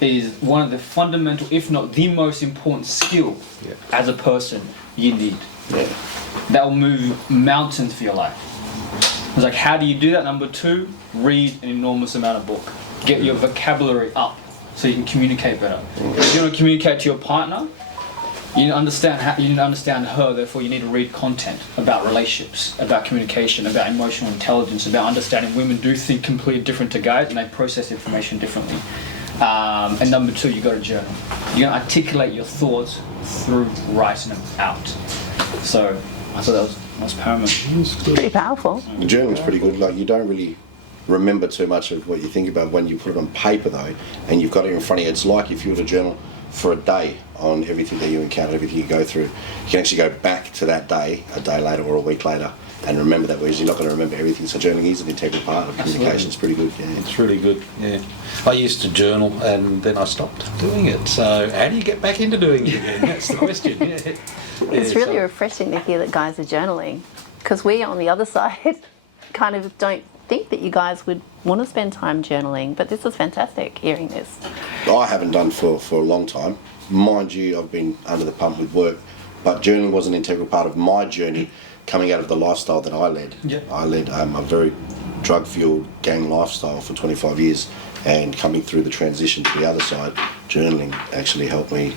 is one of the fundamental, if not the most important skill as a person you need. Yeah. That will move mountains for your life. It's like, how do you do that? Number 2, read an enormous amount of book. Get your vocabulary up so you can communicate better. If you want to communicate to your partner, you need to understand her, therefore you need to read content about relationships, about communication, about emotional intelligence, about understanding women do think completely different to guys and they process information differently. And number 2, you got to journal. You're going to articulate your thoughts through writing them out. So I thought that was paramount. Pretty powerful. The journaling's pretty good. Like, you don't really remember too much of what you think about when you put it on paper, though, and you've got it in front of you. It's like if you were to journal for a day on everything that you encounter, everything you go through. You can actually go back to that day, a day later or a week later, and remember that, whereas you're not going to remember everything. So journaling is an integral part of communication. It's pretty good. Yeah. It's really good, yeah. I used to journal and then I stopped doing it. So how do you get back into doing it again? That's the question. Yeah. It's really refreshing to hear that guys are journaling, because we on the other side kind of don't think that you guys would want to spend time journaling, but this is fantastic hearing this. I haven't done for a long time. Mind you, I've been under the pump with work, but journaling was an integral part of my journey coming out of the lifestyle that I led. Yeah. I led a very drug-fueled gang lifestyle for 25 years, and coming through the transition to the other side, journaling actually helped me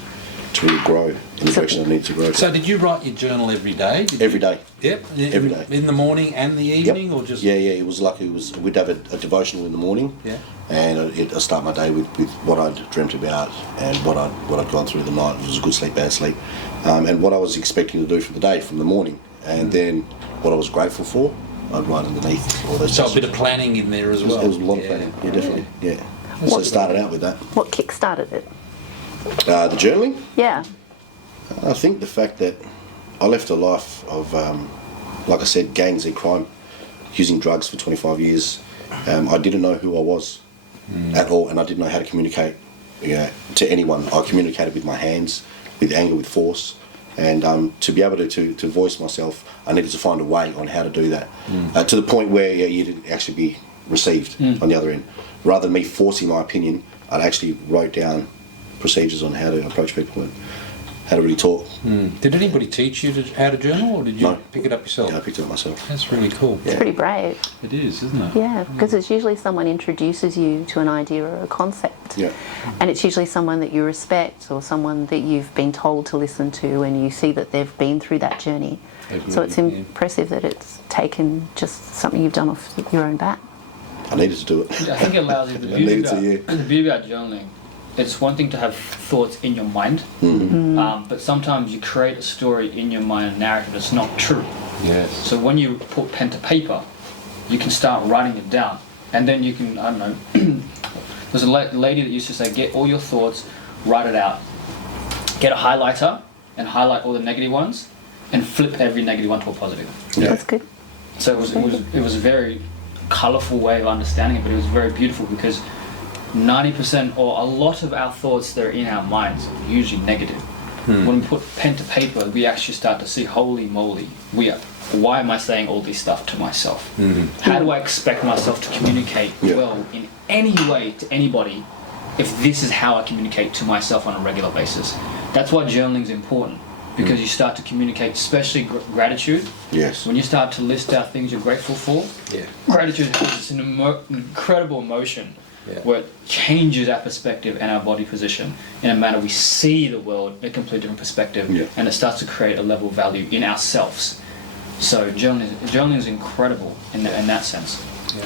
to really grow in the direction I need to grow. So did you write your journal every day? Every day. Yep. Every day. In the morning and the evening, or just? Yeah. It was like we'd have a devotional in the morning. Yeah. And I'd start my day with what I'd dreamt about and what I'd gone through the night. It was a good sleep, bad sleep, and what I was expecting to do for the day from the morning, and then what I was grateful for, I'd write underneath all those. So a bit of planning in there as well. There was a lot of planning. Yeah, definitely. Yeah. So I started out with that. What kick-started it? The journaling. Yeah. I think the fact that I left a life of, like I said, gangs and crime, using drugs for 25 years. I didn't know who I was at all, and I didn't know how to communicate to anyone. I communicated with my hands, with anger, with force, and to be able to voice myself, I needed to find a way on how to do that, to the point where you'd actually be received on the other end. Rather than me forcing my opinion, I actually wrote down procedures on how to approach people and how to really talk. Did anybody teach you how to journal, or did you pick it up yourself? Yeah, I picked it up myself. That's really cool. It's pretty brave. It is, isn't it? Yeah, because it's usually someone introduces you to an idea or a concept. Yeah. And it's usually someone that you respect or someone that you've been told to listen to, and you see that they've been through that journey. So it's impressive that it's taken just something you've done off your own bat. I needed to do it. I think it allows you the beauty about journaling. It's one thing to have thoughts in your mind, but sometimes you create a story in your mind, a narrative that's not true. Yes. So when you put pen to paper, you can start writing it down, and then you can, I don't know, there's a lady that used to say, get all your thoughts, write it out. Get a highlighter and highlight all the negative ones, and flip every negative one to a positive. Yeah. That's good. So it was a very colourful way of understanding it, but it was very beautiful because 90% or a lot of our thoughts that are in our minds are usually negative. When we put pen to paper, we actually start to see, holy moly, why am I saying all this stuff to myself? How do I expect myself to communicate well in any way to anybody if this is how I communicate to myself on a regular basis? That's why journaling is important, because you start to communicate, especially gratitude. Yes. When you start to list out things you're grateful for, gratitude is an incredible emotion. Where it changes our perspective and our body position in a manner we see the world in a completely different perspective, and it starts to create a level of value in ourselves. So journaling is incredible in that sense. Yeah,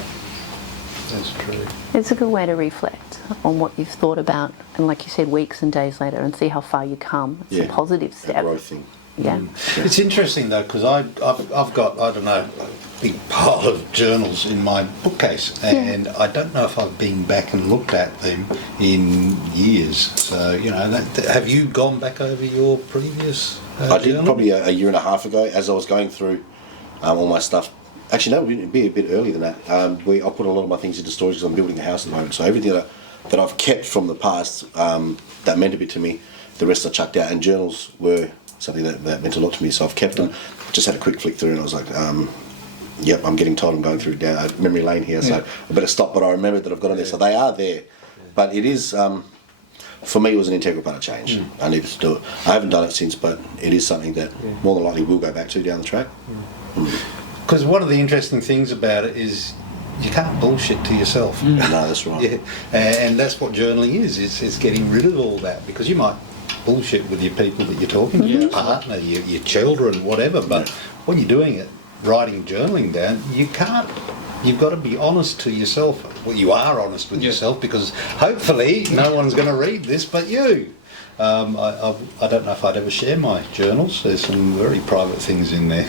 that's true. It's a good way to reflect on what you've thought about, and like you said, weeks and days later, and see how far you come. It's a positive step. Growth thing. Yeah. It's interesting though, because I've got, I don't know, a big pile of journals in my bookcase, and I don't know if I've been back and looked at them in years. So, have you gone back over your previous I did journal? probably a year and a half ago, as I was going through all my stuff. Actually, no, it'd be a bit earlier than that. I put a lot of my things into storage because I'm building a house at the moment. So everything that I've kept from the past that meant a bit to me, the rest I chucked out, and journals were something that meant a lot to me, so I've kept them. Just had a quick flick through and I was like, yep, I'm getting told I'm going through down memory lane here, so I better stop. But I remembered that I've got on there, so they are there. But it is for me, it was an integral part of change. I needed to do it. I haven't done it since, but it is something that more than likely we'll go back to down the track. Because one of the interesting things about it is you can't bullshit to yourself. No, that's right. Yeah, and that's what journaling is. It's getting rid of all that, because you might bullshit with your people that you're talking to, your partner, your children, whatever. But when you're doing it, writing journaling down, you can't. You've got to be honest to yourself. Well, you are honest with yourself, because hopefully no one's going to read this but you. I don't know if I'd ever share my journals. There's some very private things in there.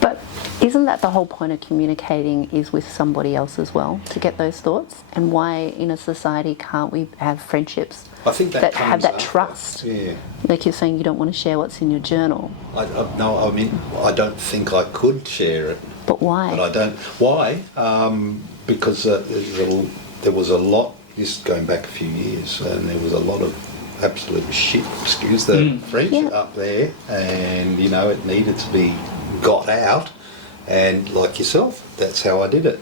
But isn't that the whole point of communicating, is with somebody else as well, to get those thoughts? And why in a society can't we have friendships I think that have comes that after. trust? Yeah. Like you're saying, you don't want to share what's in your journal. No, I mean, I don't think I could share it. But why? But I don't. Why? Because there was a lot, this going back a few years, and there was a lot of absolute shit, excuse the French, up there, and you know, it needed to be got out. And like yourself, that's how I did it.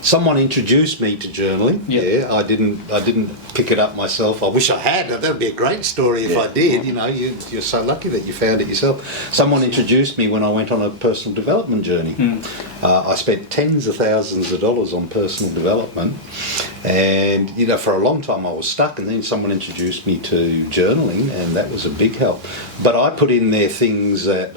Someone introduced me to journaling. Yeah, I didn't pick it up myself. I wish I had. That would be a great story if I did. You know, you're so lucky that you found it yourself. Someone introduced me when I went on a personal development journey. I spent tens of thousands of dollars on personal development, and you know, for a long time I was stuck. And then someone introduced me to journaling, and that was a big help. But I put in there things that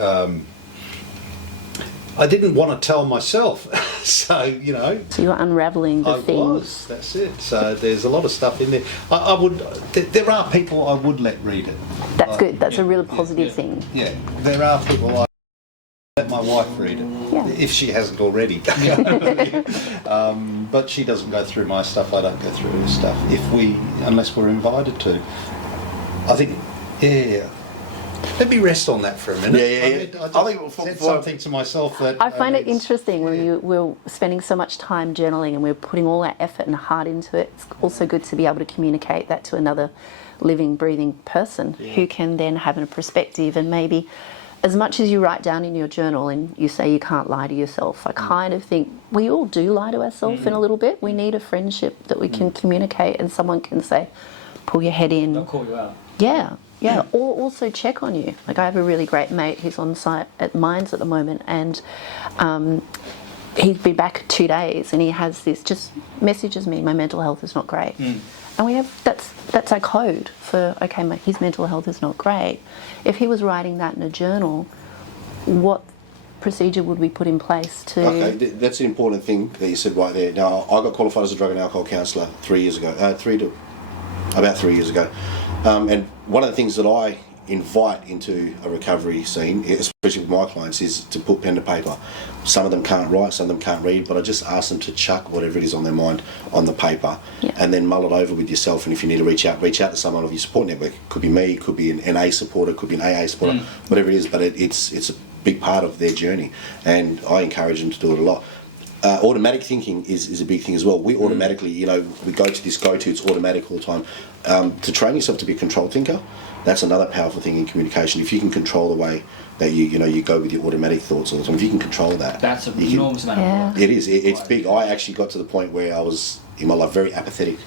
I didn't want to tell myself. So, you know. So you're unravelling the things. That's it. So there's a lot of stuff in there. I would, there are people I would let read it. That's good. That's a really positive thing. Yeah, there are people I let my wife read it, if she hasn't already. But she doesn't go through my stuff, I don't go through her stuff, unless we're invited to. I think, let me rest on that for a minute. I just said something to myself that... I find it interesting when we're spending so much time journaling and we're putting all our effort and heart into it. It's also good to be able to communicate that to another living, breathing person who can then have a perspective. And maybe as much as you write down in your journal and you say you can't lie to yourself, I kind of think we all do lie to ourselves in a little bit. We need a friendship that we can communicate, and someone can say, pull your head in. They'll call you out. Yeah, or also check on you. Like I have a really great mate who's on site at Mines at the moment, and he's been back 2 days, and he has this, just messages me, my mental health is not great. And we have, that's our code for, okay, his mental health is not great. If he was writing that in a journal, what procedure would we put in place to... Okay, that's an important thing that you said right there. Now, I got qualified as a drug and alcohol counsellor about 3 years ago. And one of the things that I invite into a recovery scene, especially with my clients, is to put pen to paper. Some of them can't write, some of them can't read, but I just ask them to chuck whatever it is on their mind on the paper, and then mull it over with yourself. And if you need to reach out to someone of your support network. Could be me, could be an NA supporter, could be an AA supporter, whatever it is, but it's a big part of their journey, and I encourage them to do it a lot. Automatic thinking is a big thing as well. We automatically, you know, we go to this go-to, it's automatic all the time. To train yourself to be a controlled thinker, that's another powerful thing in communication. If you can control the way that you go with your automatic thoughts all the time, if you can control that, that's an enormous amount of work. It is. It's big. I actually got to the point where I was in my life very apathetic.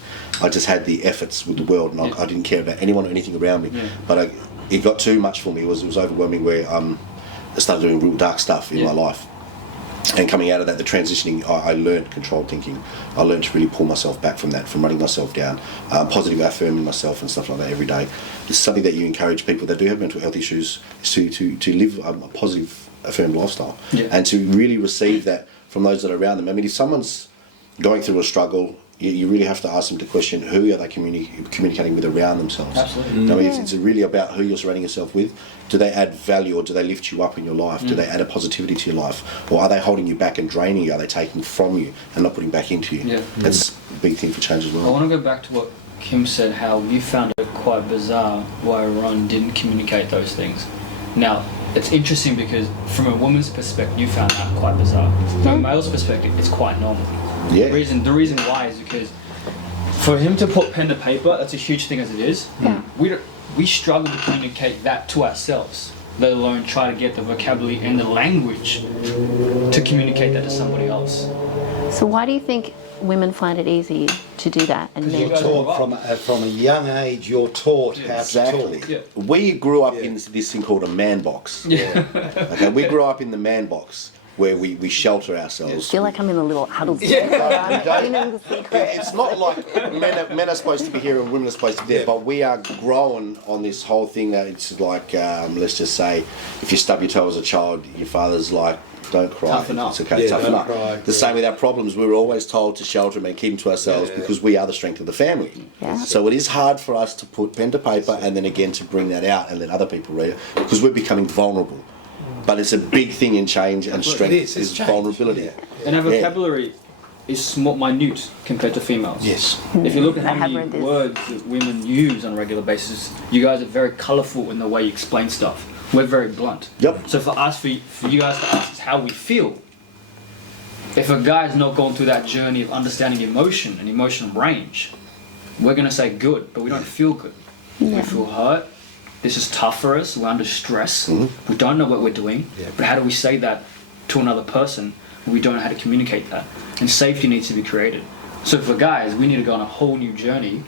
I just had the efforts with the world, and I didn't care about anyone or anything around me. But it got too much for me. It was overwhelming. Where I started doing real dark stuff in my life. And coming out of that, the transitioning, I learned controlled thinking. I learned to really pull myself back from that, from running myself down, positive affirming myself and stuff like that every day. It's something that you encourage people that do have mental health issues to live a positive, affirmed lifestyle, and to really receive that from those that are around them. I mean, if someone's going through a struggle, you really have to ask them to question who are they communicating with around themselves. Absolutely. I mean, it's really about who you're surrounding yourself with. Do they add value, or do they lift you up in your life? Do they add a positivity to your life? Or are they holding you back and draining you? Are they taking from you and not putting back into you? That's a big thing for change as well. I want to go back to what Kim said, how you found it quite bizarre why Ron didn't communicate those things. Now, it's interesting because from a woman's perspective, you found that quite bizarre. From a male's perspective, it's quite normal. Yeah. The reason why is because for him to put pen to paper, that's a huge thing as it is. We struggle to communicate that to ourselves, let alone try to get the vocabulary and the language to communicate that to somebody else. So why do you think women find it easy to do that and men you guys don't? Taught from a young age, you're taught how Exactly. to talk. Yeah. We grew up in this thing called a man box. Yeah. Okay, we grew up in the man box where we shelter ourselves. I feel like I'm in a little huddle. It's not like men are supposed to be here and women are supposed to be there, but we are growing on this whole thing that it's like, let's just say, if you stub your toe as a child, your father's like, don't cry. Toughen up. It's okay, Yeah, toughen don't up. cry, The same with our problems. We were always told to shelter them and keep them to ourselves because we are the strength of the family. Yeah. So it is hard for us to put pen to paper and then again to bring that out and let other people read it because we're becoming vulnerable. But it's a big thing in change and strength It is, it's is change. vulnerability. Yeah. And our vocabulary is minute compared to females. Yes. If you look at I how have many read this. words that women use on a regular basis, you guys are very colourful in the way you explain stuff. We're very blunt. Yep. So for you guys to ask us how we feel, if a guy's not gone through that journey of understanding emotion and emotional range, we're going to say good, but we don't feel good. We feel hurt. This is tough for us. We're under stress. We don't know what we're doing. Yeah. But how do we say that to another person when we don't know how to communicate that? And safety needs to be created. So for guys, we need to go on a whole new journey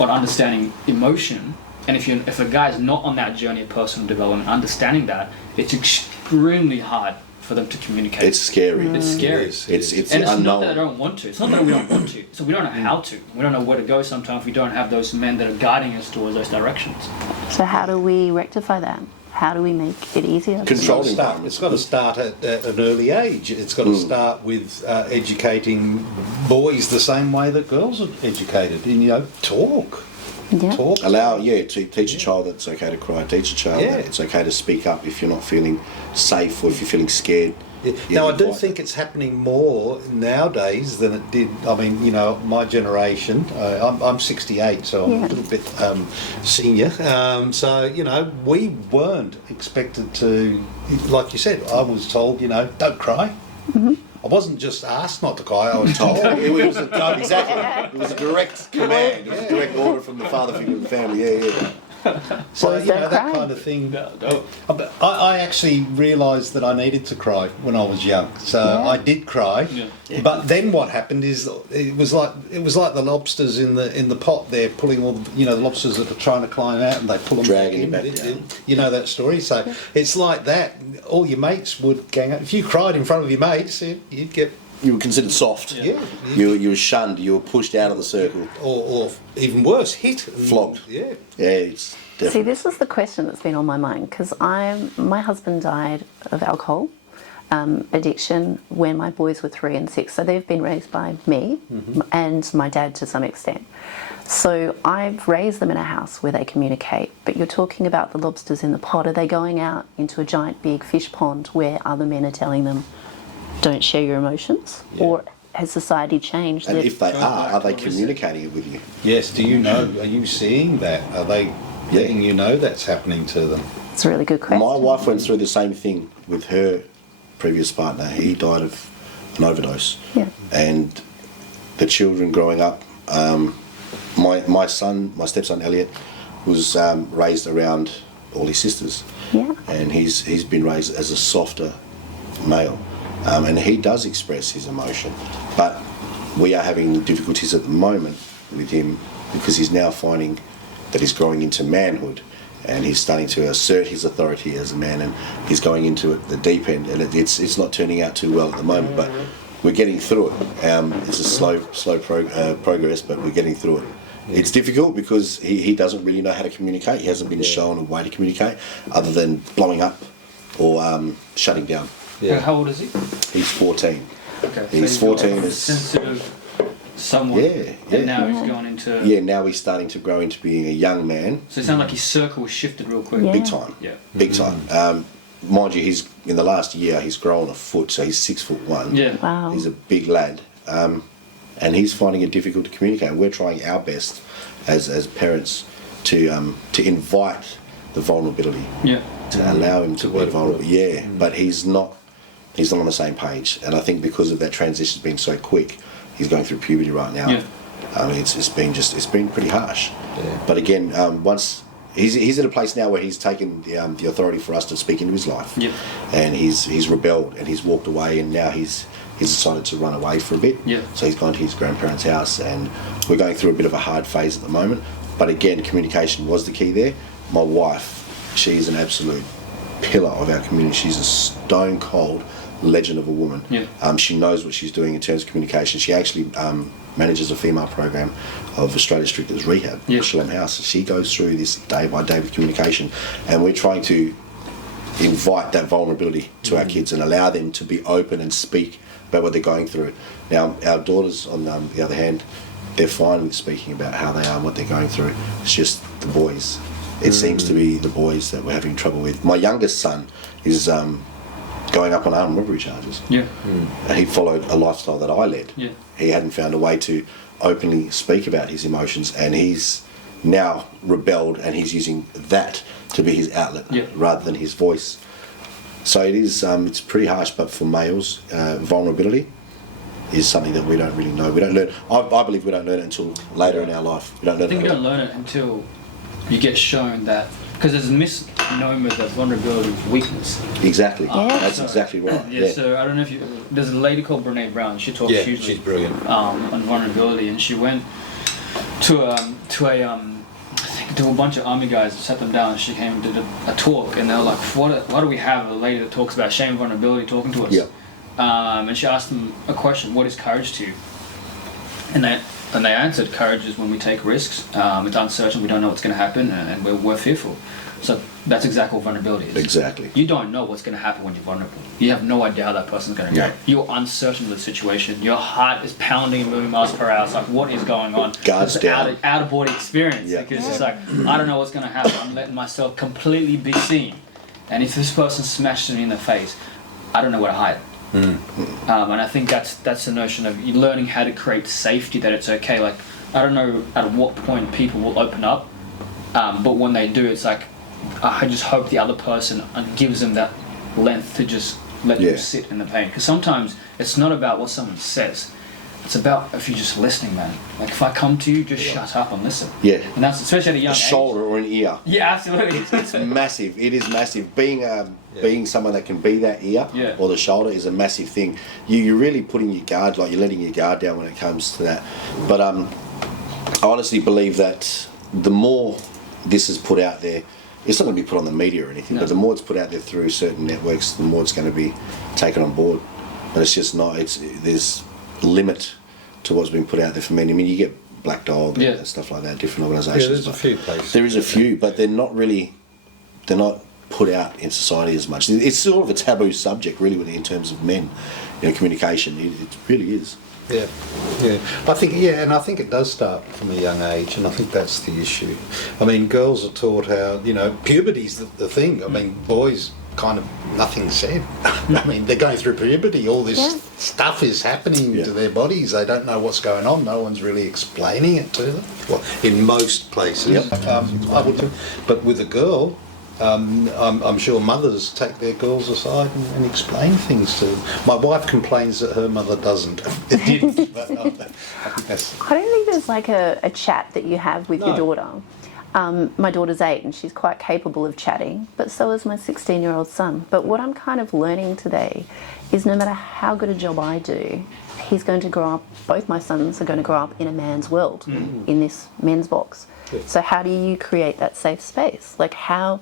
on understanding emotion. And if a guy's not on that journey of personal development, understanding that, it's extremely hard for them to communicate. It's scary. It's scary. It's And it's unknown. not that I don't want to. It's not that we don't want to. So we don't know how to. We don't know where to go sometimes. We don't have those men that are guiding us towards those directions. So how do we rectify that? How do we make it easier? Control It's environments. got to start at an early age. It's got to start with educating boys the same way that girls are educated. And, talk. Yeah. Talk. To teach a child that it's okay to cry, teach a child that it's okay to speak up if you're not feeling safe or if you're feeling scared. Yeah. Now, I do think it's happening more nowadays than it did. I mean, my generation, I'm 68, so I'm a little bit senior. So, we weren't expected to, like you said, I was told, don't cry. Mm-hmm. I wasn't just asked not to cry, I was told. It was exactly. It was a direct command. It was a direct order from the father figure of the family. Yeah. So, Boys don't that cry. kind of thing. I actually realised that I needed to cry when I was young, so I did cry. Yeah. But then what happened is it was like the lobsters in the pot. They're pulling all the lobsters that are trying to climb out, and they pull them Dragging back you in. back down. You know that story. So it's like that. All your mates would gang up. If you cried in front of your mates, you'd get. You were considered soft. Yeah. You were shunned. You were pushed out of the circle. Or even worse, hit. Flogged. Yeah. Yeah, it's See, definitely. this is the question that's been on my mind because my husband died of alcohol addiction when my boys were 3 and 6. So they've been raised by me and my dad to some extent. So I've raised them in a house where they communicate. But you're talking about the lobsters in the pot. Are they going out into a giant big fish pond where other men are telling them, don't share your emotions? Or has society changed? And that- if they back are to they what we communicating it with you? Yes. Do you know? Are you seeing that? Are they letting you know that's happening to them? It's a really good question. My wife went through the same thing with her previous partner. He died of an overdose. Yeah. And the children growing up, my stepson Elliot, was raised around all his sisters. Yeah. And he's been raised as a softer male. And he does express his emotion. But we are having difficulties at the moment with him because he's now finding that he's growing into manhood and he's starting to assert his authority as a man, and he's going into it, the deep end, and it's not turning out too well at the moment, but we're getting through it. It's a slow progress, but we're getting through it. It's difficult because he doesn't really know how to communicate. He hasn't been shown a way to communicate other than blowing up or shutting down. Yeah. How old is he? He's 14. Okay. He's so 14 got is- sensitive somewhat. Yeah. And now he's gone into. Yeah, now he's starting to grow into being a young man, So it sounds like his circle was shifted real quick. Yeah. big time. Yeah. Big time. Mind you, he's in the last year he's grown a foot, so he's 6'1". Yeah. Wow. He's a big lad, and he's finding it difficult to communicate. We're trying our best as parents to invite the vulnerability, Yeah. to allow him to be vulnerable. Yeah, but he's not on the same page, and I think because of that transition's been so quick, he's going through puberty right now. Yeah. I mean, it's been pretty harsh. Yeah. But again, once he's at a place now where he's taken the authority for us to speak into his life. Yep. And he's rebelled and he's walked away, and now he's he's decided to run away for a bit. Yeah. So he's gone to his grandparents' house, and we're going through a bit of a hard phase at the moment. But again, communication was the key there. My wife, she's an absolute pillar of our community. She's a stone cold legend of a woman. Yeah. She knows what she's doing in terms of communication. She actually manages a female program of Australia's Strictest Rehab, Shalom House. She goes through this day by day with communication, and we're trying to invite that vulnerability to our kids and allow them to be open and speak about what they're going through. Now, our daughters, on the other hand, they're fine with speaking about how they are and what they're going through. It's just the boys. It seems to be the boys that we're having trouble with. My youngest son is going up on armed robbery charges. Yeah. He followed a lifestyle that I led. Yeah. He hadn't found a way to openly speak about his emotions, and he's now rebelled, and he's using that to be his outlet rather than his voice. So it is, it's pretty harsh, but for males, vulnerability is something that we don't really know. We don't learn. I believe we don't learn it until later in our life. We don't learn I think it. you don't learn it until you get shown that, because there's a misnomer that vulnerability is weakness. Exactly. Yeah. That's exactly right. Yeah, so I don't know if you, there's a lady called Brene Brown. She talks hugely she's brilliant. On vulnerability, and she went to a to a bunch of army guys, sat them down, and she came and did a talk, and they were like, why do we have a lady that talks about shame and vulnerability talking to us? Yeah. And she asked them a question: what is courage to you? And they answered, courage is when we take risks. It's uncertain, we don't know what's going to happen, and we're fearful. So that's exactly what vulnerability is. Exactly. You don't know what's going to happen when you're vulnerable. You have no idea how that person's going to go. Yeah. You're uncertain with the situation. Your heart is pounding a million miles per hour. It's like, what is going on? Guards it's down. Out of body experience. Yeah. Because it's like, I don't know what's going to happen. I'm letting myself completely be seen. And if this person smashes me in the face, I don't know where to hide. And I think that's the notion of you learning how to create safety, that it's okay. Like, I don't know at what point people will open up, but when they do, it's like, I just hope the other person gives them that length to just let them sit in the pain. Because sometimes it's not about what someone says. It's about if you're just listening, man. Like, if I come to you, just shut up and listen. Yeah. And that's especially at a young A age. shoulder or an ear. Yeah, absolutely. It's massive. It is massive. Being someone that can be that ear or the shoulder is a massive thing. You're really putting your guard, like you're letting your guard down when it comes to that. But I honestly believe that the more this is put out there, it's not going to be put on the media or anything, but the more it's put out there through certain networks, the more it's going to be taken on board. But it's just not. There's limit to what's been put out there for men. I mean, you get Black Dog and stuff like that, different organisations. Yeah, there's a few places. There is a few, but they're not put out in society as much. It's sort of a taboo subject, really, in terms of men, communication. It really is. Yeah. I think it does start from a young age, and I think that's the issue. I mean, girls are taught how, puberty's the thing. I mean, boys kind of nothing said. I mean, they're going through puberty. All this stuff is happening to their bodies. They don't know what's going on. No one's really explaining it to them. Well, in most places, but with a girl, I'm sure mothers take their girls aside and explain things to them. My wife complains that her mother doesn't. But I think that's... I don't think there's like a chat that you have with your daughter. My daughter's 8 and she's quite capable of chatting, but so is my 16-year-old son. But what I'm kind of learning today is no matter how good a job I do, he's going to grow up, both my sons are going to grow up in a man's world, in this men's box. Yeah. So how do you create that safe space? Like how,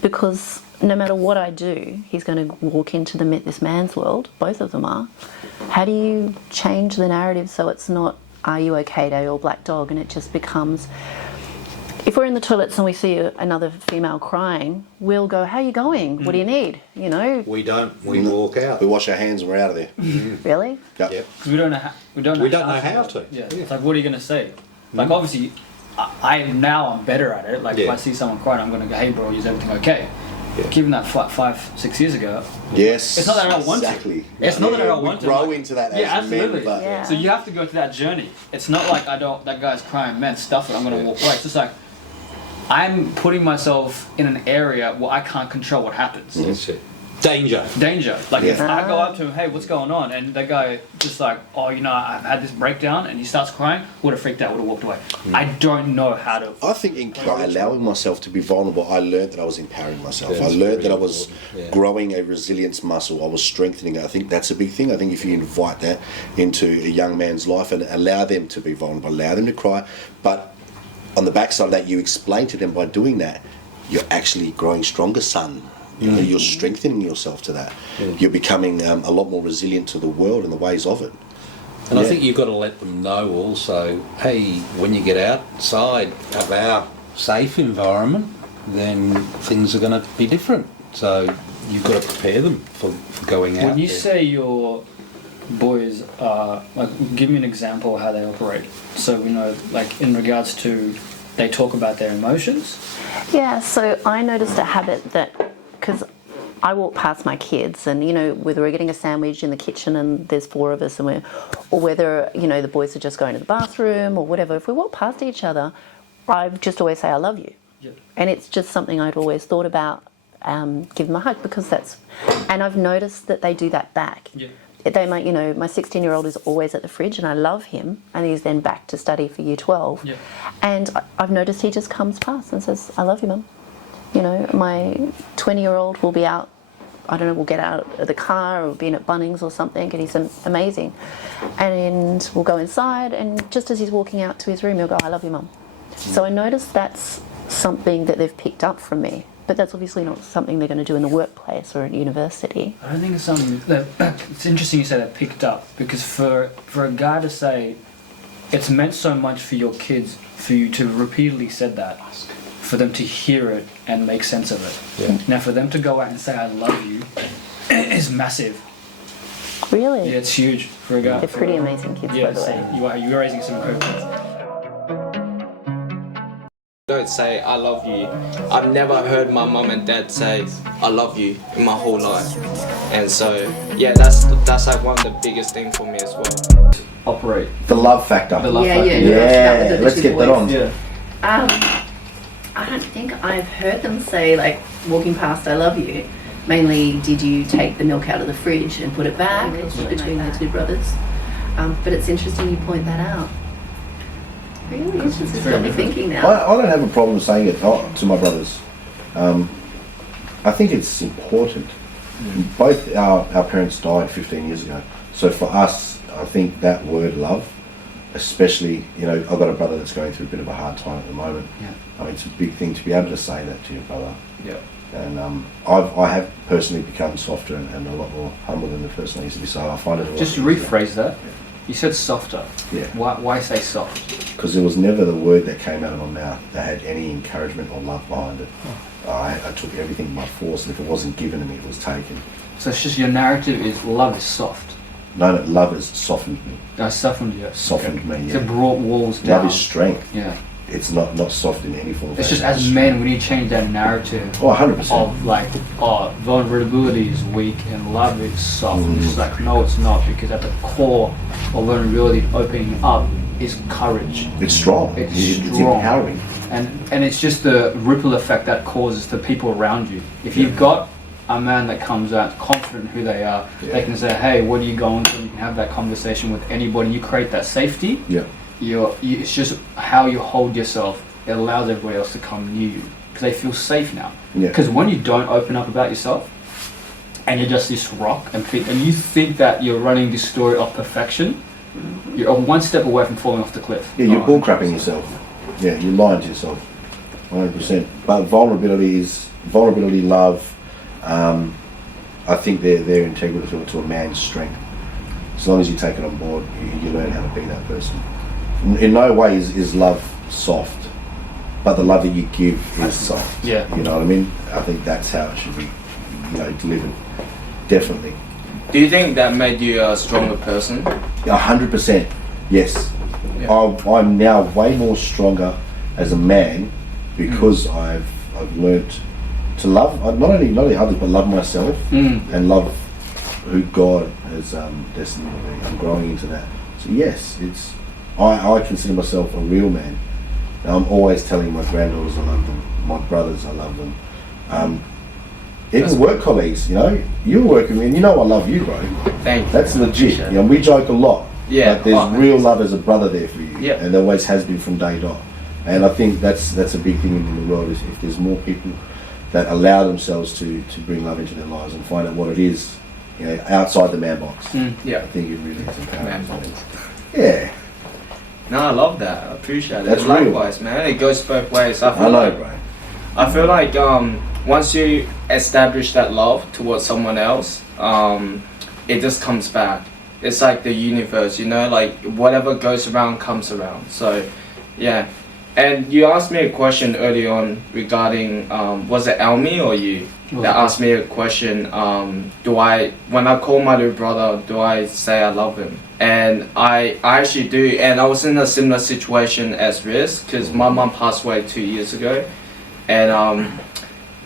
because no matter what I do, he's going to walk into this man's world, both of them are. How do you change the narrative so it's not, are you okay day or Black Dog, and it just becomes... If we're in the toilets and we see another female crying, we'll go, how are you going? What do you need? We don't. We walk out. We wash our hands and we're out of there. Really? Yep. Because we don't know how to. Yeah. It's like, what are you going to say? Like, obviously, I'm better at it. Like, if I see someone crying, I'm going to go, hey, bro, is everything okay? Yeah. Given that 5-6 years ago, yes, it's not that I don't want to. It's not that I don't want to. Grow into that as men, but so you have to go through that journey. It's not like that guy's crying, man, stuff it, I'm going to walk away. It's just like, I'm putting myself in an area where I can't control what happens. That's it. danger. Like if Yeah. I go up to him, hey, what's going on? And the guy just like, oh, you know, I've had this breakdown, and he starts crying, would have freaked out, would have walked away. I don't know how to. I think in allowing myself to be vulnerable, I learned that I was empowering myself. Yeah, I it's learned really that I was important, yeah. growing a resilience muscle. I was strengthening it. I think that's a big thing. I think if you invite that into a young man's life and allow them to be vulnerable, allow them to cry, but on the backside of that, you explain to them by doing that, you're actually growing stronger, son. You know, you're strengthening yourself to that. You're becoming a lot more resilient to the world and the ways of it. And I Yeah. think you've got to let them know also, hey, when you get outside of our safe environment, then things are going to be different. So you've got to prepare them for going out When you there. say your boys are, like, give me an example of how they operate. So we know, like, in regards to, they talk about their emotions. Yeah, so I noticed a habit that, because I walk past my kids and, you know, whether we're getting a sandwich in the kitchen and there's 4 of us and or whether, you know, the boys are just going to the bathroom or whatever, if we walk past each other, I just always say, I love you. Yeah. And it's just something I'd always thought about, give them a hug, because and I've noticed that they do that back. Yeah. They might, you know, my 16-year-old is always at the fridge and I love him, and he's then back to study for year 12. Yeah. And I've noticed he just comes past and says, I love you, Mum. You know, my 20-year-old will be out, I don't know, we'll get out of the car or be in at Bunnings or something, and he's amazing. And we'll go inside, and just as he's walking out to his room, he'll go, I love you, Mum. So I noticed that's something that they've picked up from me. But that's obviously not something they're going to do in the workplace or at university. I don't think it's something that, it's interesting you say that picked up, because for a guy to say it's meant so much for your kids for you to repeatedly said that, for them to hear it and make sense of it. Yeah. Now for them to go out and say I love you is massive. Really? Yeah, it's huge for a guy. They're pretty amazing kids, Yeah, by the so way. you are raising some incredible kids. Don't say I love you. I've never heard my mum and dad say I love you in my whole life, and so yeah, that's like one of the biggest things for me as well. Operate. The love factor. The love Yeah, factor. yeah, Yeah, the let's two get that boys. on. Yeah. I don't think I've heard them say, like, walking past, I love you. Mainly, did you take the milk out of the fridge and put it back between the 2 brothers? But it's interesting you point that out. Really? It's got me thinking now. I don't have a problem saying it to my brothers. I think it's important. Both our parents died 15 years ago. So for us, I think that word love, especially, you know, I've got a brother that's going through a bit of a hard time at the moment. Yeah. I mean, it's a big thing to be able to say that to your brother. Yeah. And I have personally become softer and a lot more humble than the person I used to be. So I find it a lot Just easier. rephrase that. You said softer. Yeah. Why say soft? Because there was never the word that came out of my mouth that had any encouragement or love behind it. I took everything by force, and if it wasn't given to me, it was taken. So it's just your narrative is love is soft. No, love has softened me. Softened you. Softened me, It yeah. brought walls down. Love is strength. Yeah. It's not soft in any form. It's just as men, we need to change that narrative Oh, 100%. of like, oh, vulnerability is weak and love is soft. It's just like, no, it's not, because at the core of vulnerability, opening up, is courage. It's strong. It's It's strong. empowering. And it's just the ripple effect that causes to people around you. If you've got a man that comes out confident in who they are, they can say, hey, what are you going through? You can have that conversation with anybody. You create that safety. Yeah. It's just how you hold yourself. It allows everybody else to come near you because they feel safe now. Yeah. Because when you don't open up about yourself and you're just this rock and you think that you're running this story of perfection, you're one step away from falling off the cliff. Yeah, you're bullcrapping yourself. Yeah, you're lying to yourself. 100%. But vulnerability, love, I think they're integral to a man's strength. As long as you take it on board, you learn how to be that person. In no way is love soft, but the love that you give is soft. Yeah. You know what I mean? I think that's how it should be, you know, delivered. Definitely. Do you think that made you a stronger person? 100%. Yes. Yeah. I'm now way more stronger as a man because I've learnt to love not only others but love myself and love who God has destined me to be. I'm growing into that. So yes, I consider myself a real man. Now, I'm always telling my granddaughters I love them, my brothers I love them. Even work colleagues, you know, you're working with me, and you know I love you, bro. Thank you. That's legit. Appreciate You know, we joke a lot. Yeah. But there's real love as a brother there for you. Yeah. And there always has been from day dot. And I think that's a big thing in the world, is if there's more people that allow themselves to bring love into their lives and find out what it is, you know, outside the man box. Yeah. I think it really is empowering. Man box. Yeah. No, I love that. I appreciate it. That's real. Likewise, man. It goes both ways. I know, bro. I feel like once you establish that love towards someone else, it just comes back. It's like the universe, you know, like whatever goes around comes around. So, yeah. And you asked me a question early on regarding, was it Almi or you that asked me a question, when I call my little brother, do I say I love him? And I actually do, and I was in a similar situation as Riz, because my mum passed away 2 years ago. And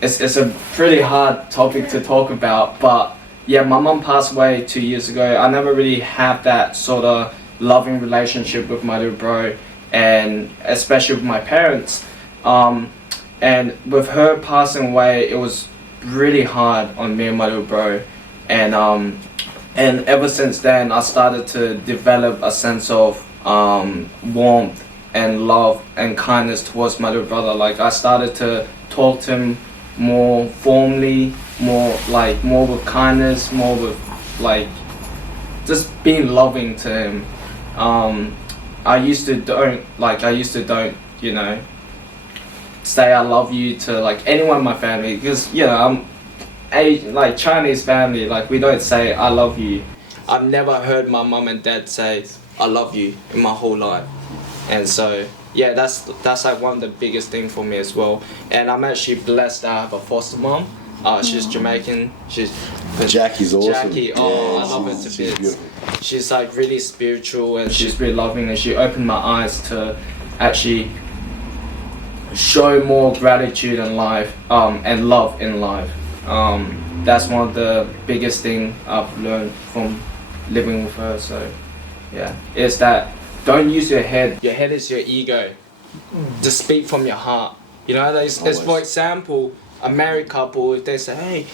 it's a pretty hard topic to talk about, but yeah, my mum passed away 2 years ago. I never really had that sort of loving relationship with my little bro, and especially with my parents. And with her passing away, it was really hard on me and my little bro. And ever since then, I started to develop a sense of warmth and love and kindness towards my little brother. Like, I started to talk to him more formally, more with kindness, more with like just being loving to him. I used to don't, you know, say I love you to like anyone in my family, because, you know, I'm like Chinese family, like we don't say I love you. I've never heard my mum and dad say I love you in my whole life. And so yeah, that's like one of the biggest things for me as well. And I'm actually blessed that I have a foster mom. She's Jamaican. Jackie's awesome. Jackie, Yeah, I love her to she's bits. beautiful. She's like really spiritual, and she's really loving, and she opened my eyes to actually show more gratitude in life, and love in life. That's one of the biggest things I've learned from living with her. So yeah, it's that don't use your head. Your head is your ego. Just speak from your heart. You know, there's for example, a married couple, if they say, hey,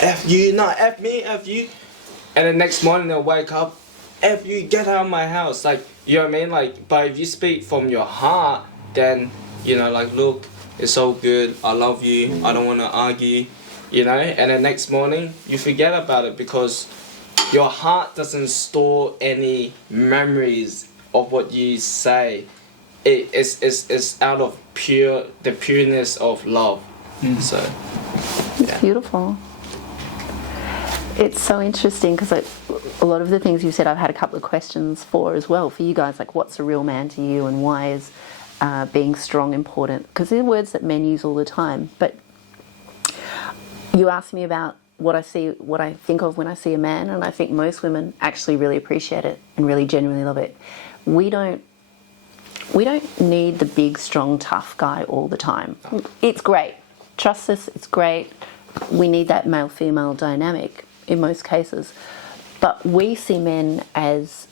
F you, not F me, F you. And the next morning they'll wake up, F you, get out of my house. Like, you know what I mean? Like, but if you speak from your heart, then, you know, like, look, it's all good, I love you, I don't want to argue, you know? And the next morning, you forget about it, because your heart doesn't store any memories of what you say. It's out of the pureness of love. So It's beautiful. It's so interesting, because a lot of the things you said, I've had a couple of questions for as well, for you guys, like what's a real man to you, and why is being strong important? Because they're words that men use all the time. But you asked me about what I think of when I see a man, and I think most women actually really appreciate it and really genuinely love it. We don't need the big, strong, tough guy all the time. It's great. Trust us, it's great. We need that male-female dynamic in most cases. But we see men as,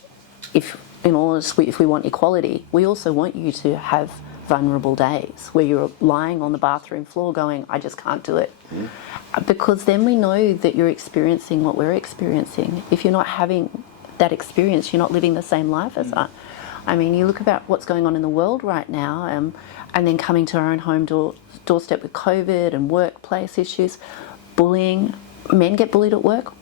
if we want equality, we also want you to have vulnerable days where you're lying on the bathroom floor going, I just can't do it. Because then we know that you're experiencing what we're experiencing. If you're not having that experience, you're not living the same life as us. I mean, you look about what's going on in the world right now, and then coming to our own home doorstep with COVID and workplace issues, bullying. Men get bullied at work.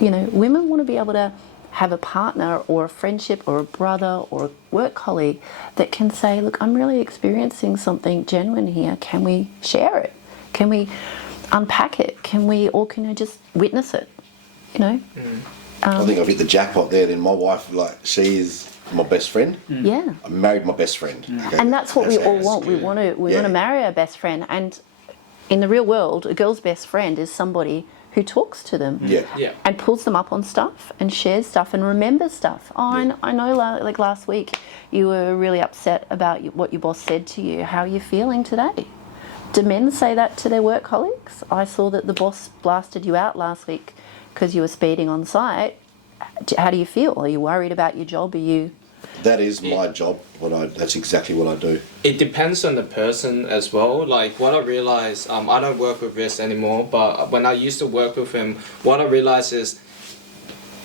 You know, women want to be able to have a partner or a friendship or a brother or a work colleague that can say, look, I'm really experiencing something genuine here. Can we share it? Can we unpack it? Or can I just witness it? You know? I think I've hit the jackpot there. Then my wife, like, she is my best friend. Yeah. I married my best friend. Okay? And that's what we all want. We want to marry our best friend. And in the real world, a girl's best friend is somebody who talks to them and pulls them up on stuff and shares stuff and remembers stuff. Oh, I know, like last week, you were really upset about what your boss said to you. How are you feeling today? Do men say that to their work colleagues? I saw that the boss blasted you out last week because you were speeding on site. How do you feel? Are you worried about your job? Are you That is my job. That's exactly what I do. It depends on the person as well. Like what I realized, I don't work with Riz anymore, but when I used to work with him, what I realized is,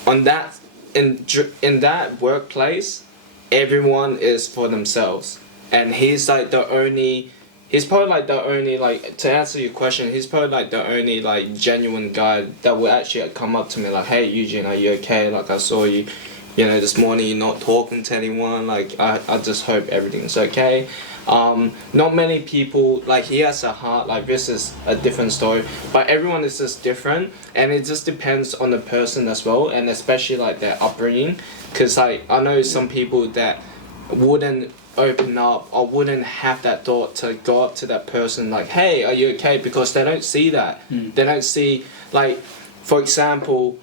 on that in that workplace, everyone is for themselves, and he's like the only. He's probably like the only, like, to answer your question, he's probably like the only like genuine guy that will actually come up to me like, hey Eugene, are you okay? Like I saw you, this morning you're not talking to anyone. Like I just hope everything's okay. Not many people, like he has a heart, like this is a different story, but everyone is just different, and it just depends on the person as well, and especially like their upbringing, because like I know some people that wouldn't open up or wouldn't have that thought to go up to that person like, hey, are you okay? Because they don't see that. They don't see, like, for example,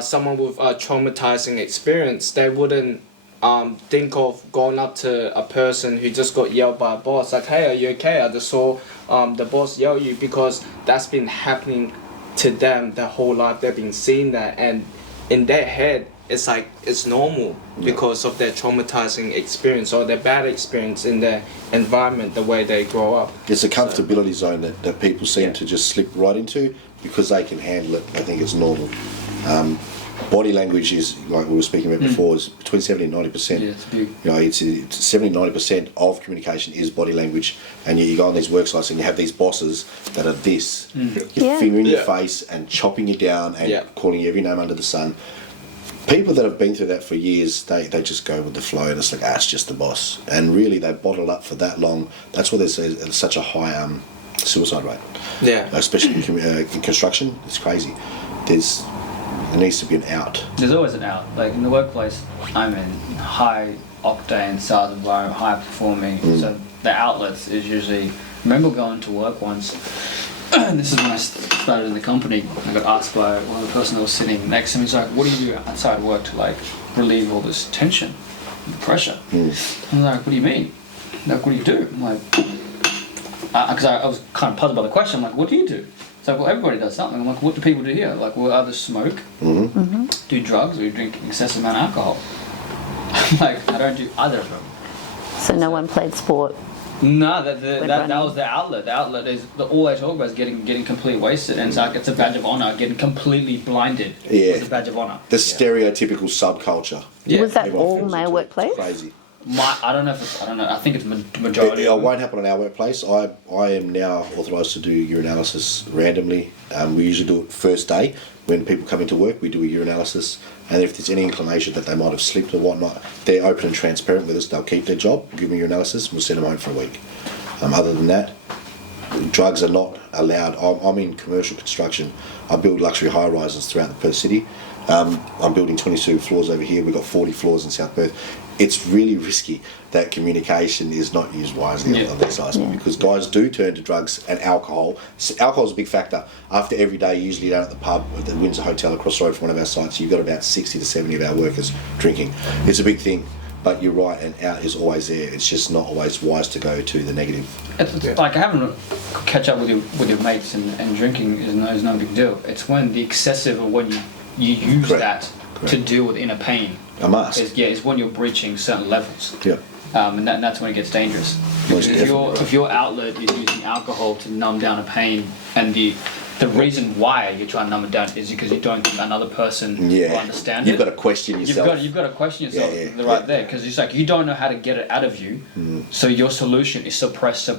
someone with a traumatizing experience, they wouldn't think of going up to a person who just got yelled by a boss like, hey, are you okay? I just saw the boss yell you, because that's been happening to them their whole life. They've been seeing that, and in their head it's like it's normal because of their traumatizing experience or their bad experience in their environment, the way they grow up. It's a comfortability zone that people seem to just slip right into because they can handle it. I think it's normal. Body language is, like we were speaking about before, is between 70 and 90%. Yeah, it's big. It's 70, 90% of communication is body language. And you go on these work sites and you have these bosses that are this. Your finger in your face and chopping you down and calling you every name under the sun. People that have been through that for years, they just go with the flow, and it's like, it's just the boss. And really, they bottle up for that long. That's why there's such a high suicide rate. Yeah. Especially in construction, it's crazy. There needs to be an out. There's always an out. Like in the workplace, I'm in high octane sales environment, high performing. So the outlets is usually. I remember going to work once. This is when I started in the company. I got asked by one of the person that was sitting next to me. He's like, "What do you do outside work to like relieve all this tension, and pressure?" I'm like, "What do you mean? Like, what do you do?" I'm like, because I was kind of puzzled by the question. I'm like, "What do you do?" It's like, well, everybody does something. I'm like, "What do people do here?" Like, we'll either smoke, do drugs, or drink an excessive amount of alcohol. I'm like, I don't do either of them. So no one played sport. No, that was the outlet. The outlet is all they talk about is getting completely wasted, and it's like it's a badge of honor. Getting completely blinded is a badge of honor. The stereotypical subculture. Yeah. Was that all male workplace? Crazy. I don't know if it's. I don't know. I think it's majority. It won't happen in our workplace. I am now authorised to do urinalysis randomly. We usually do it first day when people come into work. We do a urinalysis, and if there's any inclination that they might have slipped or whatnot, they're open and transparent with us. They'll keep their job, give me urinalysis, we'll send them home for a week. Other than that, drugs are not allowed. I'm in commercial construction. I build luxury high rises throughout the Perth city. I'm building 22 floors over here. We've got 40 floors in South Perth. It's really risky that communication is not used wisely on these sites because guys do turn to drugs and alcohol. Alcohol is a big factor. After every day, usually down at the pub at the Windsor Hotel across the road from one of our sites, you've got about 60 to 70 of our workers drinking. It's a big thing. But you're right, and out is always there. It's just not always wise to go to the negative. It's like having to catch up with your mates and drinking is no big deal. It's when the excessive or when you use that to deal with inner pain. A mask. It's when you're breaching certain levels. Yeah. And that's when it gets dangerous. Because if your outlet is using alcohol to numb down a pain, and the reason why you're trying to numb it down is because you don't think another person will understand You've got to question yourself. You've got to question yourself there, because it's like you don't know how to get it out of you. So your solution is suppress. And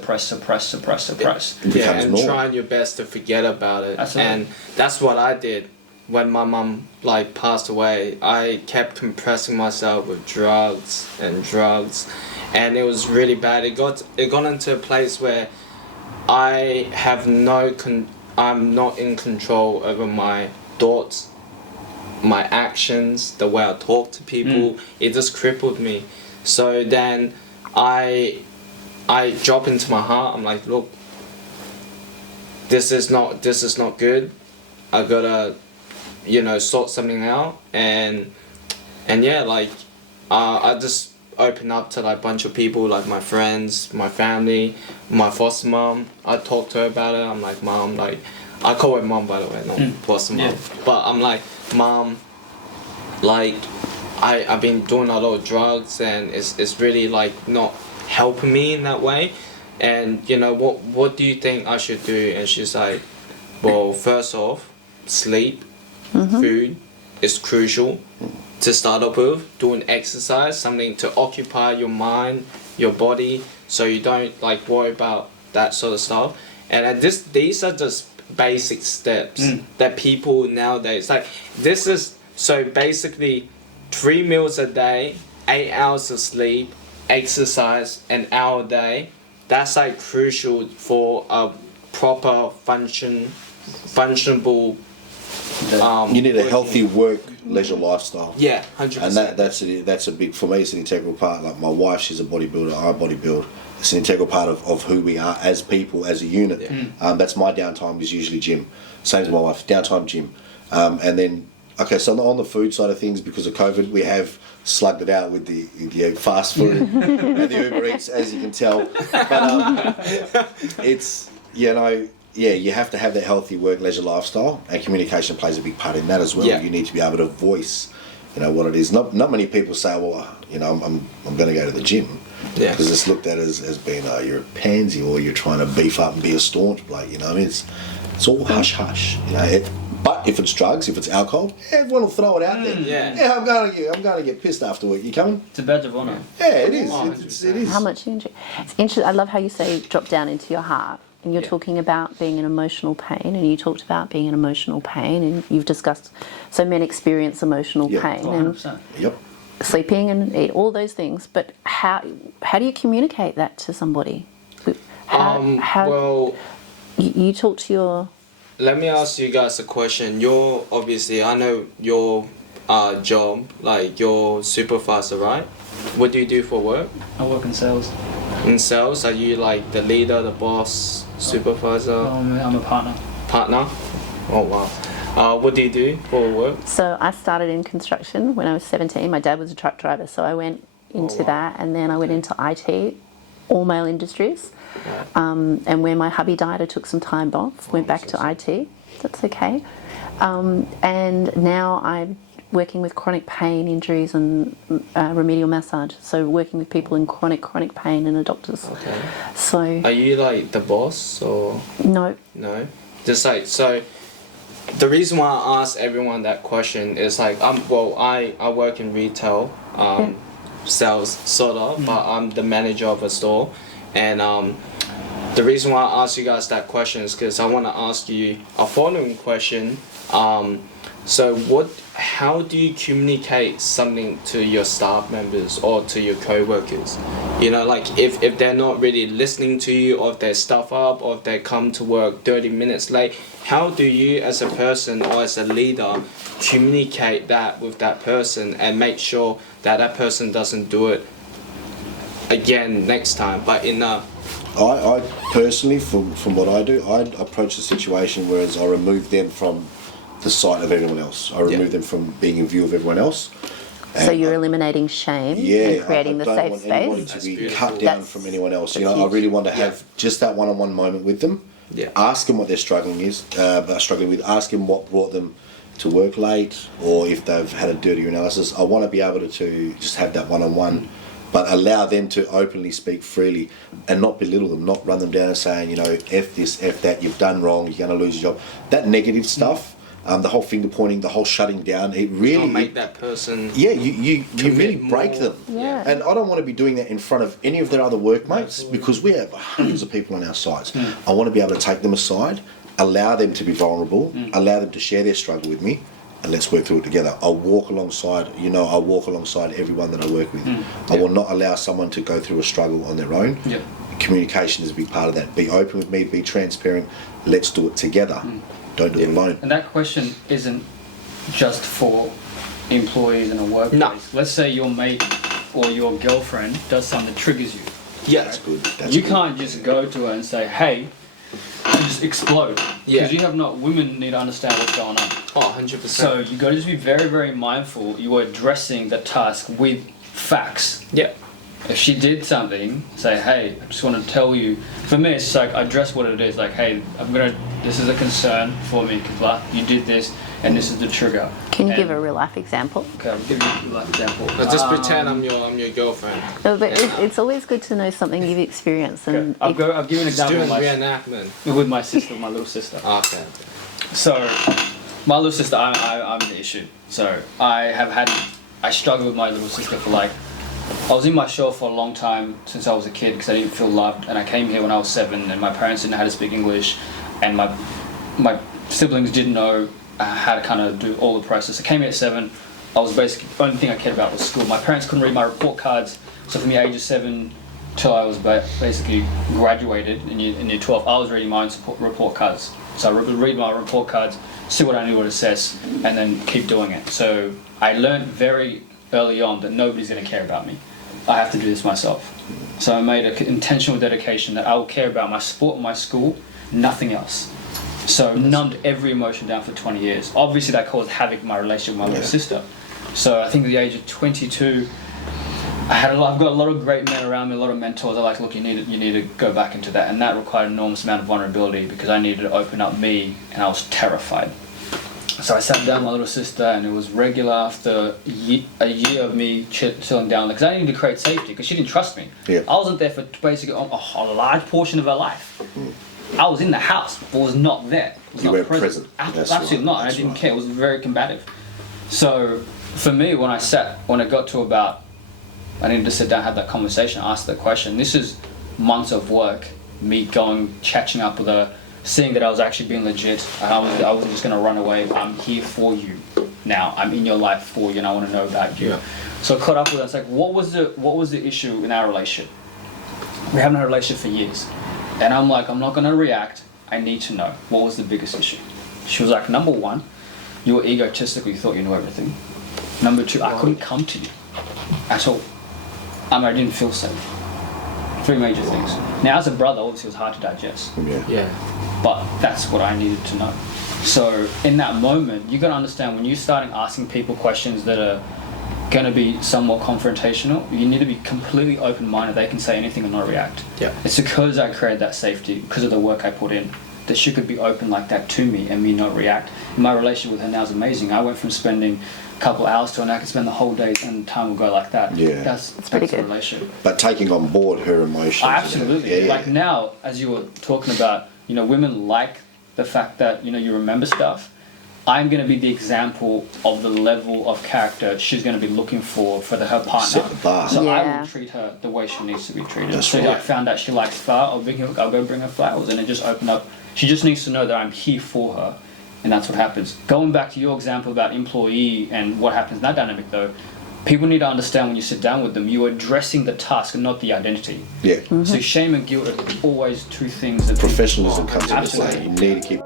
trying your best to forget about it. Absolutely. And that's what I did. When my mum passed away, I kept compressing myself with drugs, and it was really bad. It got into a place where I'm not in control over my thoughts, my actions, the way I talk to people. It just crippled me. So then I drop into my heart. I'm like, look, this is not good. I gotta sort something out, and I just open up to a bunch of people, like my friends, my family, my foster mom. I talk to her about it. I'm like, Mom, I call her Mom, by the way, not foster mom. But I'm like, Mom, I've been doing a lot of drugs, and it's really like not helping me in that way. And you know, what do you think I should do? And she's like, well, first off, sleep, food is crucial to start up with. Doing exercise, something to occupy your mind, your body, so you don't like worry about that sort of stuff. And these are just basic steps that people nowadays like. This is so basically 3 meals a day, 8 hours of sleep, exercise an hour a day. That's like crucial for a proper functionable. You need a healthy work leisure lifestyle. Yeah, 100%. And that's a big, for me, it's an integral part. Like my wife, she's a bodybuilder, I bodybuild. It's an integral part of who we are as people, as a unit. Yeah. That's my downtime is usually gym. Same as my wife, downtime gym. And then, okay, so on the food side of things, because of COVID, we have slugged it out with the fast food and the Uber Eats, as you can tell. But it's, you know, yeah, you have to have that healthy work leisure lifestyle, and communication plays a big part in that as well. Yeah. You need to be able to voice, you know, what it is. Not many people say, well, you know, I'm going to go to the gym, because it's looked at as being, you're a pansy, or you're trying to beef up and be a staunch bloke. You know, I mean, it's all hush hush. You know, but if it's drugs, if it's alcohol, everyone will throw it out there. Yeah. I'm going to get pissed after work. You coming? It's a badge of honour. Yeah, it is. Oh, It is. How much you enjoy. It's interesting. I love how you say drop down into your heart. And you're talking about being in emotional pain, and you talked about being in emotional pain, and you've discussed so men experience emotional pain and 100%. Yep. sleeping and eat, all those things. But how do you communicate that to somebody? Well, you talk to your. let me ask you guys a question. You're obviously, I know your job, like you're supervisor, right? What do you do for work? I work in sales. In sales, are you like the leader, the boss, supervisor, I'm a partner. partner? Oh wow. What do you do for work? So I started in construction when I was 17. My dad was a truck driver, so I went into that, and then I went into IT, all male industries. And when my hubby died, I took some time off, went back to IT. That's okay. And now I'm working with chronic pain injuries and remedial massage. So working with people in chronic pain and the doctors. Okay. So Are you like the boss or no. no? Just like so. The reason why I ask everyone that question is like I work in retail, sales sort of, but I'm the manager of a store, and the reason why I ask you guys that question is because I want to ask you a following question. So how do you communicate something to your staff members or to your co-workers? You know, like if they're not really listening to you, or if they stuff up, or if they come to work 30 minutes late, how do you as a person or as a leader communicate that with that person and make sure that that person doesn't do it again next time, but in a... I personally, from what I do, I approach the situation whereas I remove them from the sight of everyone else. I remove them from being in view of everyone else. So you're eliminating shame and creating the safe space. I don't want anybody to be cut down from anyone else. You know, I really want to have just that one-on-one moment with them. Yeah. Ask them what they're struggling with. Ask them what brought them to work late, or if they've had a dirty analysis. I want to be able to just have that one-on-one, but allow them to openly speak freely and not belittle them, not run them down and saying, you know, F this, F that, you've done wrong, you're going to lose your job. That negative stuff, the whole finger pointing, the whole shutting down, it really... make that person... Yeah, you really break them. Yeah. And I don't want to be doing that in front of any of their other workmates, because we have hundreds of people on our sites. I want to be able to take them aside, allow them to be vulnerable, allow them to share their struggle with me, and let's work through it together. I'll walk alongside everyone that I work with. I will not allow someone to go through a struggle on their own. Yep. Communication is a big part of that. Be open with me, be transparent, let's do it together. Don't do it alone. And that question isn't just for employees in a workplace. No. Let's say your mate or your girlfriend does something that triggers you. Yeah. That's good. You can't just go to her and say, hey, and just explode. Yeah. Because women need to understand what's going on. Oh, 100%. So you got to just be very, very mindful. You are addressing the task with facts. Yeah. If she did something, say, hey, I just want to tell you. For me, it's like I address what it is. Like, hey, this is a concern for me because you did this. and this is the trigger. Can you And- give a real life example? Okay, I'll give you a real life example. Just pretend I'm your girlfriend. No, but it's always good to know something you've experienced. Okay, And I'll give you an example Doing of reenactment. with my sister, my little sister. Okay. So, my little sister, I'm the issue. So, I struggled with my little sister for like, I was in my shell for a long time since I was a kid because I didn't feel loved, and I came here when I was 7, and my parents didn't know how to speak English, and my siblings didn't know how to kind of do all the process. I came here at 7. I was basically, the only thing I cared about was school. My parents couldn't read my report cards, so from the age of 7 till I was basically graduated in year 12, I was reading my own report cards. So I would read my report cards, see what I knew what it says, and then keep doing it. So I learned very early on that nobody's going to care about me. I have to do this myself. So I made an intentional dedication that I will care about my sport and my school, nothing else. So numbed every emotion down for 20 years. Obviously that caused havoc in my relationship with my little sister. So I think at the age of 22, I've got a lot of great men around me, a lot of mentors. I like, look, you need to go back into that, and that required an enormous amount of vulnerability because I needed to open up me, and I was terrified. So I sat down with my little sister, and it was regular after a year of me chilling down because I needed to create safety because she didn't trust me. Yeah. I wasn't there for basically a large portion of her life. I was in the house, but was not there. Was You not weren't present. That's Absolutely right. not. And I That's didn't right. care. It was very combative. So for me, when it got to about, I needed to sit down, have that conversation, ask that question. This is months of work, me going, catching up with her, seeing that I was actually being legit. I wasn't just going to run away. I'm here for you now. I'm in your life for you, and I want to know about you. Yeah. So I caught up with her. It's like, what was the issue in our relationship? We haven't had a relationship for years. And I'm like, I'm not going to react. I need to know. What was the biggest issue? She was like, number 1, you were egotistical. You thought you knew everything. Number 2, I couldn't come to you at all. I didn't feel safe. 3 major things. Now, as a brother, obviously it was hard to digest. Yeah. Yeah. But that's what I needed to know. So in that moment, you got to understand when you're starting asking people questions that are going to be somewhat confrontational, you need to be completely open-minded. They can say anything and not react. Yeah. It's because I created that safety, because of the work I put in, that she could be open like that to me and me not react. And my relationship with her now is amazing. I went from spending a couple hours to, and I could spend the whole day and time will go like that. Yeah. That's pretty a good. relationship. But taking on board her emotions. Absolutely. Yeah, Like now, as you were talking about, women like the fact that, you remember stuff. I'm going to be the example of the level of character she's going to be looking for her partner. Set the bar. So I Yeah. will treat her the way she needs to be treated. That's so right. I found out she likes flowers. I'll go bring her flowers, and it just opened up. She just needs to know that I'm here for her, and that's what happens. Going back to your example about employee and what happens in that dynamic, though, people need to understand when you sit down with them, you are addressing the task and not the identity. Yeah. So shame and guilt are always two things that Professionalism comes into play. Absolutely. You need to keep